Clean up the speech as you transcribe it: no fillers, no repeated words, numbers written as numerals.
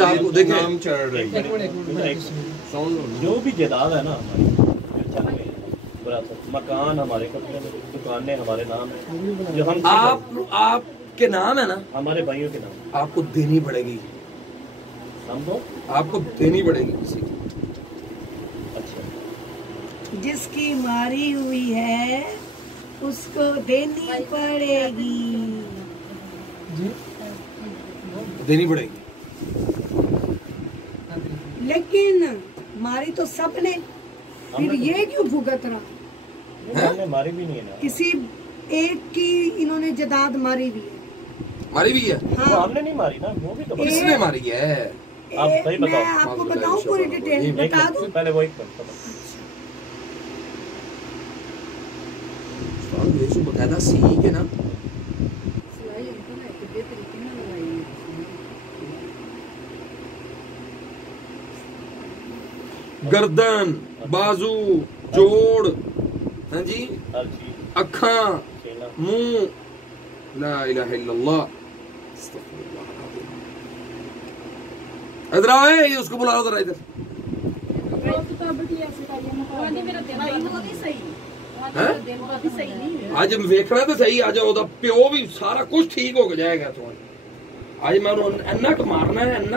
आपको देखें नाम चढ़ रही है। जो भी जायदाद है ना हमारी, मकान हमारे कब्जे में, दुकानें हमारे नाम है, जो हम आपके नाम है ना, हमारे भाइयों के नाम, आपको देनी पड़ेगी। समझो, आपको देनी पड़ेगी किसी को। अच्छा, जिसकी मारी हुई है उसको देनी पड़ेगी। देनी पड़ेगी, लेकिन मारी तो सबने, फिर ये क्यों भुगत रहा? हमने मारी भी नहीं है ना, किसी एक की इन्होंने जायदाद मारी भी है। मारी भी है? हाँ, तो हमने नहीं मारी ना, वो भी तो किसने मारी है? आप सही बताओ। मैं आपको बताऊं पूरी डिटेल बता दूं? पहले वही बकायदा सी के ना गर्दन, बाजू, जोड़, हाँ जी, अखा, मुंह, ला इलाहा इल्लल्लाह, इधर आओ, ये उसको बुलाओ जरा इधर। आज वेखना तो सही, आज ओदा प्यो भी सारा कुछ ठीक हो जाएगा। तो आज मैं अन्ना मारना है, अन्ना